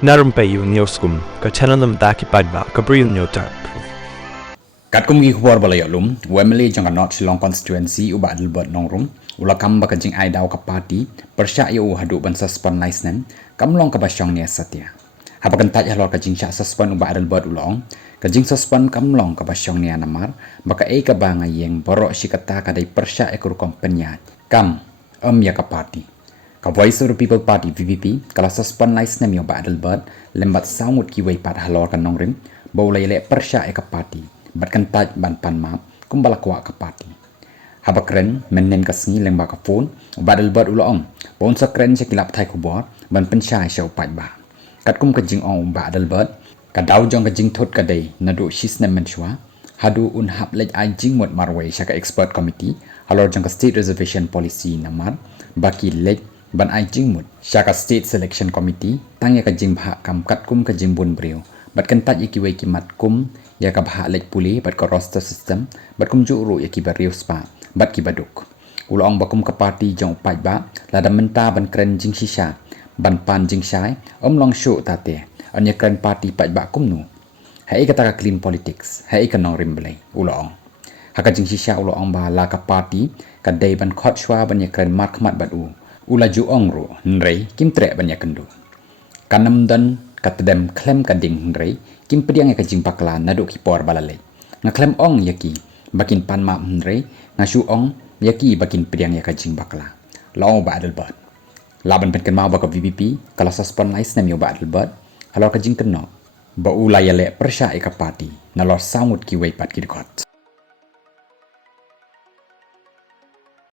Na Rympei U ka channel nam taki paidbah ka Bri U Hynñiewtrep. Kat kum gi khubor balay alum, Wembley jang not Shillong constituency u Bah Adelbert nongrum, ulakam ba kajing ai daw ka party, persya u hadu ban suspend license, kamlong ka basyong ni satya. Habakan taj halor kajing syak suspend u Bah Adelbert ulong, kajing suspend kamlong ka basyong ni namar, baka ka ba ngayeng baroh shikata kadai persya ekur kompenya, kam ya ka party. Ka Voice of the People Party VPP kala suspend license mi Bah Adelbert lembat samut ki wei pat halor kan nongrim, baulai le persya ka party. Batkan taj ban pan map kumbala kwa ka party habakren menen ka sngi leng ba ka phone Bah Adelbert ulong bon sakren che kilap thai khubor ban pensha shau paidbah kat kum ka jing ong Bah Adelbert ka daw jong ka jing thut ka dei na do shis nem menchwa hadu un hap lej ai jing mot marwei shaka expert committee halor jong ka state reservation policy namar baki lej ban ai jing mot shaka state selection committee tangya ka jing bha kam kat kum ka jing bun breu batkan taj ikiwei ki mat kum ya ka bha lej puli bat ko roster system bat kum ju ru ya ki bariu spa bat ki baduk ulong bakum ka party jong paidbah la nabynta ban kren jing shisha ban pan jing shai long shu tate anya kren party paidbah kum nu hai kata ka clean politics hai ka nong rimblei ulong haka jing shisha ulong ba la ka party ka dei ban khot shwa ban ya kren mark mat bat u ula ju ong ru nrei kim tre ban ya kendu kanam dan katdem klem kading nrei kim pediang ka jing pakla nadu ki por balale nga klem ong yaki bakin pan ma nrei nga shu ong yaki bakin pediang ka jing bakla lao Bah Adelbert laban pen mau ba ka VPP kala suspend license mi Bah Adelbert halor ka jing kenno ba ulaya le persya ka party nalor samut ki wei pat ki dikot